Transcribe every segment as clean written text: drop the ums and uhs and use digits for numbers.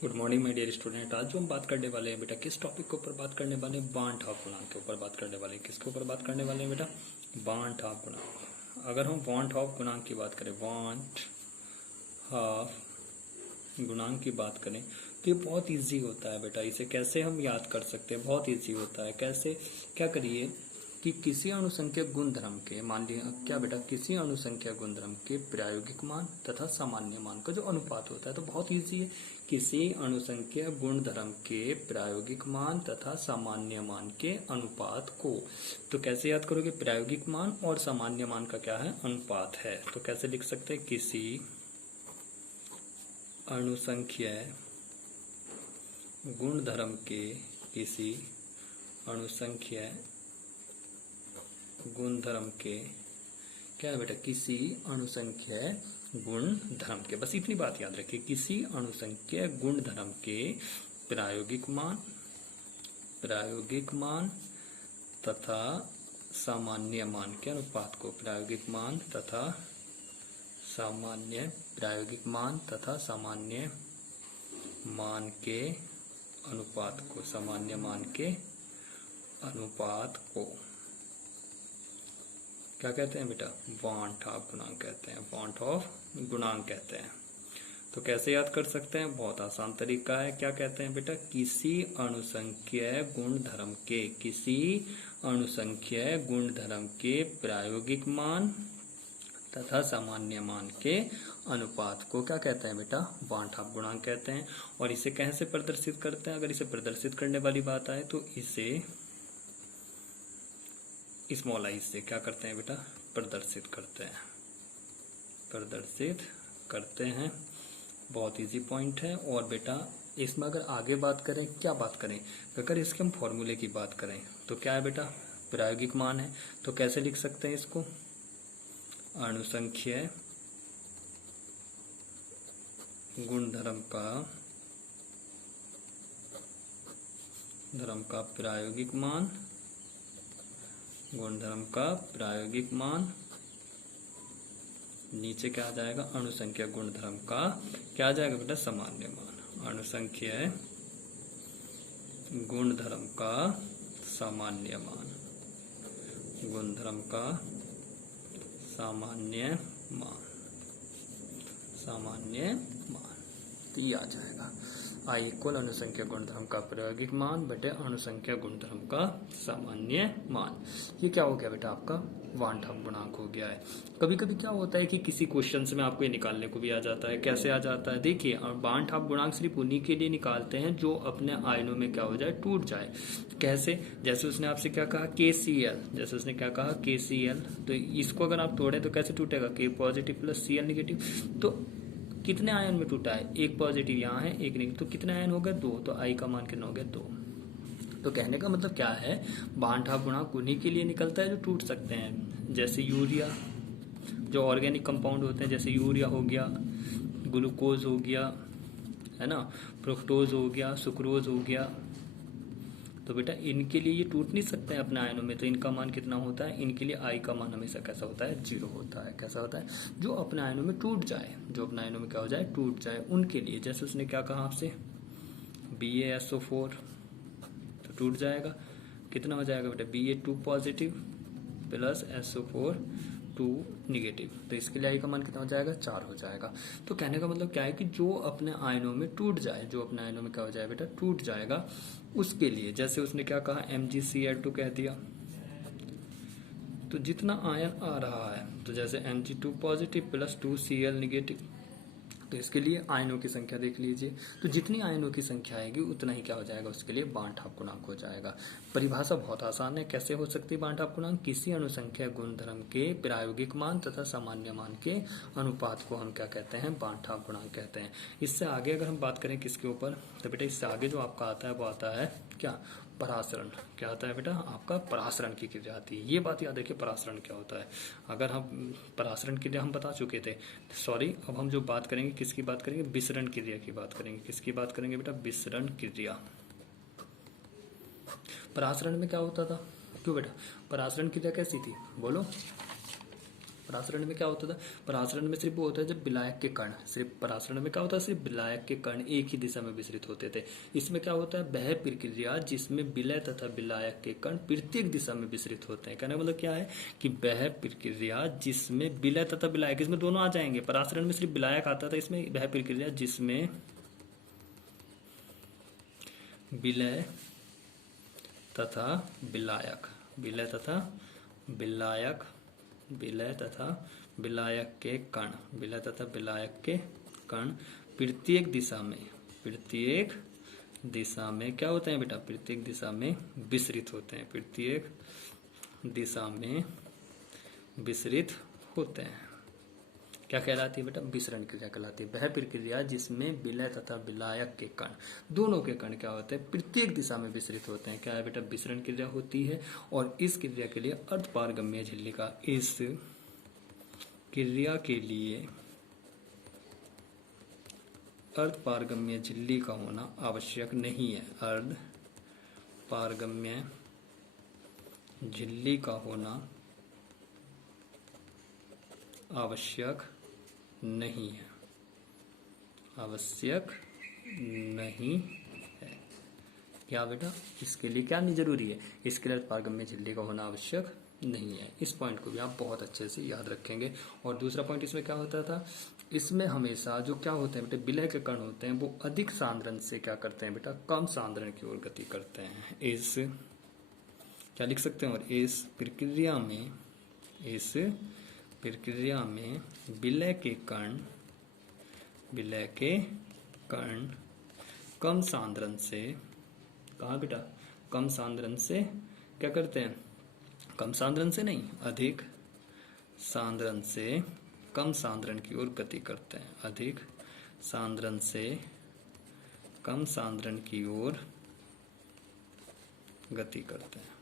Good morning my dear student. आज जो हम बात करने वाले हैं बेटा किस टॉपिक के ऊपर बात करने वाले हैं, बांट हाफ गुणांक के ऊपर बात करने वाले हैं। किसके ऊपर बात करने वाले हैं बेटा? बांट हाफ गुणांक। अगर हम वांट हाफ गुणांक की बात करें, वांट हाफ गुणांक की बात करें तो ये बहुत इजी होता है बेटा। इसे कैसे हम याद कर सकते हैं? बहुत इजी होता है। कैसे? क्या करिए कि किसी अणुसंख्या गुणधर्म के, मान लिया क्या बेटा, किसी अणुसंख्या गुणधर्म के प्रायोगिक मान तथा सामान्य मान का जो अनुपात होता है, तो बहुत इजी है। किसी अणुसंख्या गुणधर्म के प्रायोगिक मान तथा सामान्य मान के अनुपात को, तो कैसे याद करोगे? प्रायोगिक मान और सामान्य मान का क्या है? अनुपात है। तो कैसे लिख सकते हैं? किसी अणुसंख्या गुणधर्म के, किसी अणुसंख्या गुणधर्म के, क्या है बेटा? किसी अणुसंख्या गुणधर्म के, बस इतनी बात याद रखिए। किसी अणुसंख्या गुणधर्म के प्रायोगिक मान तथा सामान्य मान के अनुपात को, प्रायोगिक मान तथा सामान्य, प्रायोगिक मान तथा सामान्य मान के अनुपात को, सामान्य मान के अनुपात को क्या कहते हैं बेटा? वांट हाफ गुणांक कहते हैं। वांट हाफ गुणांक कहते हैं। तो कैसे याद कर सकते हैं? बहुत आसान तरीका है। क्या कहते हैं बेटा? किसी अणुसंख्या गुणधर्म के, किसी अणुसंख्या गुणधर्म के प्रायोगिक मान तथा सामान्य मान के अनुपात को क्या कहते हैं बेटा? वांट हाफ गुणांक कहते हैं। और इसे कैसे प्रदर्शित करते हैं? अगर इसे प्रदर्शित करने वाली बात आए तो इसे स्मॉल आई से क्या करते हैं बेटा? प्रदर्शित करते हैं, प्रदर्शित करते हैं। बहुत इजी पॉइंट है। और बेटा इसमें अगर आगे बात करें, क्या बात करें? अगर इसके हम फॉर्मूले की बात करें तो क्या है बेटा? प्रायोगिक मान है। तो कैसे लिख सकते हैं इसको? अणुसंख्या गुणधर्म का प्रायोगिक मान, गुणधर्म का प्रायोगिक मान, नीचे क्या आ जाएगा? अणुसंख्या गुणधर्म का क्या आ जाएगा बेटा? सामान्य मान। अणुसंख्या गुणधर्म का सामान्य मान, गुणधर्म का सामान्य मान, सामान्य मान, तो ये आ जाएगा I इक्वल अणुसंख्या गुणधर्म का प्रायोगिक मान बटे अणुसंख्या गुणधर्म का सामान्य मान। ये क्या हो गया बेटा? आपका वांट हाफ गुणांक हो गया है। कभी कभी क्या होता है कि किसी क्वेश्चन में आपको ये निकालने को भी आ जाता है। कैसे आ जाता है? देखिए, वांट हाफ गुणांक सिर्फ उन्हीं के लिए निकालते हैं जो अपने आयनों में क्या हो जाए? टूट जाए। कैसे? जैसे उसने आपसे क्या कहा? KCl, जैसे उसने क्या कहा? KCl, तो इसको अगर आप तोड़े तो कैसे टूटेगा? K positive plus Cl negative. तो कितने आयन में टूटा है? एक पॉजिटिव यहाँ है, एक नेगेटिव, तो कितने आयन हो गए? 2। तो आई का मान कितना हो गया? 2। तो कहने का मतलब क्या है? वांट हाफ गुणांक उन्हीं के लिए निकलता है जो टूट सकते हैं। जैसे यूरिया, जो ऑर्गेनिक कंपाउंड होते हैं, जैसे यूरिया हो गया, ग्लूकोज हो गया, है ना, फ्रुक्टोज हो गया, सुक्रोज हो गया, तो बेटा इनके लिए ये टूट नहीं सकते हैं अपने आयनों में। तो इनका मान कितना होता है? इनके लिए आई का मान हमेशा कैसा होता है? 0 होता है। कैसा होता है? जो अपने आयनों में टूट जाए, जो अपने आयनों में क्या हो जाए? टूट जाए, उनके लिए। जैसे उसने क्या कहा आपसे? BaSO4, तो टूट जाएगा। कितना हो जाएगा बेटा? Ba2 positive plus SO4 2 negative, तो इसके लिए आई का मान कितना हो जाएगा? 4 हो जाएगा। तो कहने का मतलब क्या है कि जो अपने आयनों में टूट जाए, जो अपने आयनों में क्या हो जाए बेटा? टूट जाएगा, उसके लिए। जैसे उसने क्या कहा? MgCl2 कह दिया, तो जितना आयन आ रहा है, तो जैसे Mg2 positive plus 2Cl negative, तो इसके लिए आयनों की संख्या देख लीजिए। तो जितनी आयनों की संख्या आएगी उतना ही क्या हो जाएगा? उसके लिए वांट हाफ गुणांक हो जाएगा। परिभाषा बहुत आसान है। कैसे हो सकती है वांट हाफ गुणांक? किसी अणुसंख्या गुणधर्म के प्रायोगिक मान तथा सामान्य मान के अनुपात को हम क्या कहते हैं? वांट हाफ गुणांक कहते हैं। इससे आगे अगर हम बात करें किसके ऊपर, तो बेटा इससे आगे जो आपका आता है वो आता है क्या? परासरण। क्या आता है बेटा? आपका परासरण की क्रिया आती है। ये बात याद रखिए, परासरण क्या होता है। अगर हम परासरण क्रिया हम बता चुके थे, सॉरी, अब हम जो बात करेंगे किसकी बात करेंगे? विसरण क्रिया की बात करेंगे। किसकी बात करेंगे बेटा? विसरण क्रिया। परासरण में क्या होता था? क्यों बेटा? परासरण क्रिया कैसी थी? बोलो। परासरण में क्या होता था, परासरण में सिर्फ वो होता है जब विलायक के कण, सिर्फ परासरण में क्या होता है, सिर्फ विलायक के कण एक ही दिशा में विसरित होते थे। इसमें क्या होता है, वह प्रक्रिया जिसमें विलय तथा विलायक के कण प्रत्येक दिशा में विसरित होते हैं। कहने का मतलब क्या है कि वह प्रक्रिया जिसमें विलय तथा विलायक, इसमें दोनों आ जाएंगे। परासरण में सिर्फ विलायक आता था, इसमें वह प्रक्रिया जिसमें विलय तथा विलायक, विलय तथा विलायक, विलय तथा विलायक के कण, विलय तथा विलायक के कण प्रत्येक दिशा में, प्रत्येक दिशा में क्या होते हैं बेटा, प्रत्येक दिशा में विसरित होते हैं, प्रत्येक दिशा में विसरित होते हैं। क्या कहलाती है बेटा, विसरण क्रिया कहलाती है। वह प्रक्रिया जिसमें विलय तथा विलायक के कण, दोनों के कण क्या होते हैं, प्रत्येक दिशा में विसरित होते हैं। क्या है बेटा, विसरण क्रिया होती है। और इस क्रिया के लिए अर्धपारगम्य झिल्ली का, इस क्रिया के लिए अर्धपारगम्य झिल्ली का होना आवश्यक नहीं है। अर्धपारगम्य झिल्ली का होना आवश्यक नहीं है, आवश्यक नहीं है। क्या बेटा, इसके लिए क्या नहीं जरूरी है, इसके लिए पारगम्य झिल्ली का होना आवश्यक नहीं है। इस पॉइंट को भी आप बहुत अच्छे से याद रखेंगे। और दूसरा पॉइंट इसमें क्या होता था, इसमें हमेशा जो क्या होते हैं बेटा, विलय के कण होते हैं वो अधिक सांद्रण से क्या करते हैं बेटा, कम सांद्रण की ओर गति करते हैं। इस क्या लिख सकते हैं, और इस प्रक्रिया में, इस प्रक्रिया में विलय के कण, विलय के कण कम सांद्रण से, कहा बेटा, कम सांद्रण से क्या करते हैं, कम सांद्रण से नहीं, अधिक सांद्रण से कम सांद्रण की ओर गति करते हैं, अधिक सांद्रण से कम सांद्रण की ओर गति करते हैं।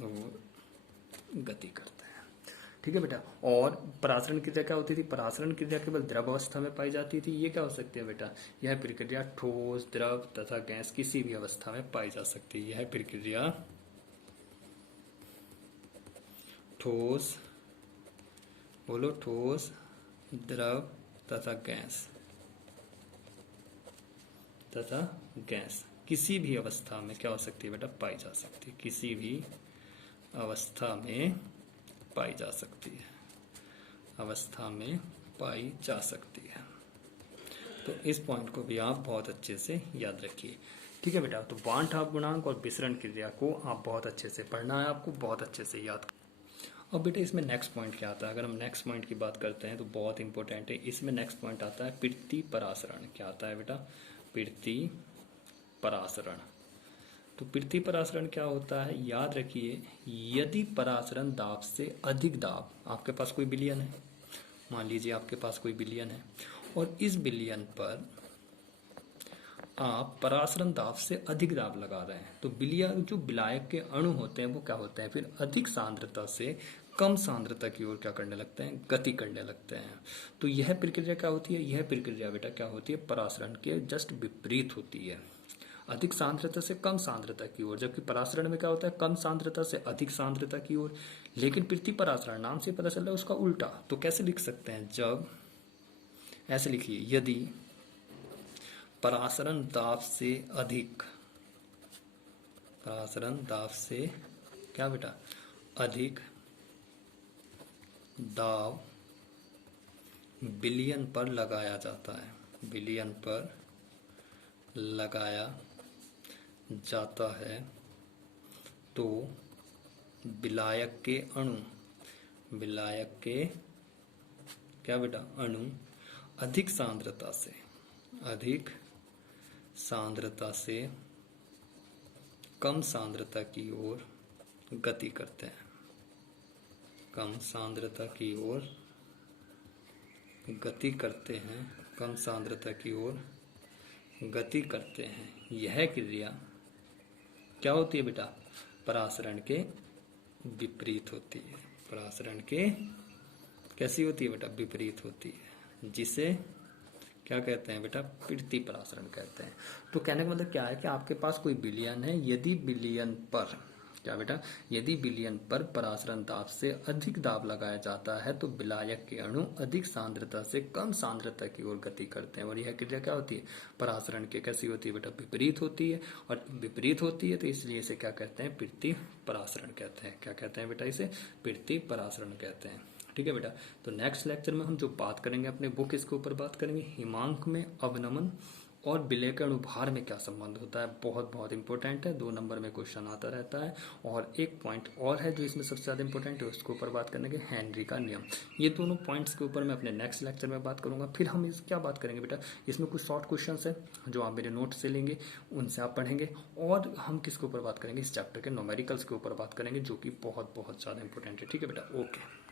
और गति करते हैं। ठीक है बेटा। और परासरण क्रिया क्या होती थी, परासरण क्रिया केवल द्रव अवस्था में पाई जाती थी। ये क्या हो सकती है बेटा, यह प्रक्रिया ठोस, द्रव तथा गैस किसी भी अवस्था में पाई जा सकती है। यह प्रक्रिया ठोस, बोलो ठोस, द्रव तथा गैस, तथा गैस किसी भी अवस्था में क्या हो सकती है बेटा, पाई जा सकती है, किसी भी अवस्था में पाई जा सकती है, अवस्था में पाई जा सकती है। तो इस पॉइंट को भी आप बहुत अच्छे से याद रखिए। ठीक है बेटा। तो वान ठाप गुणांक और विसरण क्रिया को आप बहुत अच्छे से पढ़ना है, आपको बहुत अच्छे से याद। अब बेटा इसमें नेक्स्ट पॉइंट क्या आता है, अगर हम नेक्स्ट पॉइंट की बात करते हैं तो बहुत इंपॉर्टेंट है। इसमें नेक्स्ट पॉइंट आता है पृथ्वी परासरण। क्या आता है बेटा, पृथ्वी परासरण। तो पृथ्वी परासरण क्या होता है, याद रखिए, यदि परासरण दाब से अधिक दाब, आपके पास कोई विलयन है, मान लीजिए आपके पास कोई विलयन है और इस विलयन पर आप परासरण दाब से अधिक दाब लगा रहे हैं, तो विलयन जो विलायक के अणु होते हैं वो क्या होते हैं, फिर अधिक सांद्रता से कम सांद्रता की ओर क्या करने लगते हैं, गति करने लगते हैं। तो यह प्रक्रिया क्या होती है, यह प्रक्रिया बेटा क्या होती है, परासरण के जस्ट विपरीत होती है। अधिक सांद्रता से कम सांद्रता की ओर, जबकि परासरण में क्या होता है, कम सांद्रता से अधिक सांद्रता की ओर। लेकिन पृथ्वी परासरण नाम से पता चल रहा है उसका उल्टा। तो कैसे लिख सकते हैं, जब, ऐसे लिखिए, यदि परासरण दाब से अधिक, परासरण दाब से क्या बेटा, अधिक दाब विलयन पर लगाया जाता है, विलयन पर लगाया जाता है, तो विलायक के अणु, विलायक के क्या बेटा, अणु अधिक सांद्रता से, अधिक सांद्रता से कम सांद्रता की ओर गति करते हैं, कम सांद्रता की ओर गति करते हैं, कम सांद्रता की ओर गति करते हैं। यह क्रिया क्या होती है बेटा, परासरण के विपरीत होती है, परासरण के कैसी होती है बेटा, विपरीत होती है, जिसे क्या कहते हैं बेटा, पृथ्वी परासरण कहते हैं। तो कहने का मतलब क्या है कि आपके पास कोई विलयन है, यदि विलयन पर, क्या बेटा, यदि विलयन पर परासरण दाब से अधिक दाब लगाया जाता है तो विलायक के अणु अधिक सांद्रता से कम सांद्रता की ओर गति करते हैं। और यह क्रिया क्या होती है, परासरण के कैसी होती है बेटा, विपरीत होती है। और विपरीत होती है तो इसलिए इसे क्या कहते हैं, पृथ्वी परासरण कहते हैं। क्या कहते हैं बेटा, इसे पृथ्वी परासरण कहते हैं। ठीक है बेटा। तो नेक्स्ट लेक्चर में हम जो बात करेंगे अपने बुक इसके ऊपर बात करेंगे, हिमांक में अवनमन और विलय के अणुभार में क्या संबंध होता है। बहुत बहुत इंपॉर्टेंट है, 2 नंबर में क्वेश्चन आता रहता है। और एक पॉइंट और है जो इसमें सबसे ज्यादा इंपॉर्टेंट है, उसके ऊपर बात करेंगे, हेनरी का नियम। ये दोनों पॉइंट्स के ऊपर मैं अपने नेक्स्ट लेक्चर में बात करूंगा। फिर हम इस क्या बात करेंगे बेटा, इसमें कुछ शॉर्ट क्वेश्चन है जो आप मेरे नोट से लेंगे, उनसे आप पढ़ेंगे। और हम किसके ऊपर बात करेंगे, इस चैप्टर के न्यूमेरिकल्स के ऊपर बात करेंगे, जो कि बहुत बहुत ज्यादा इंपॉर्टेंट है। ठीक है बेटा, ओके।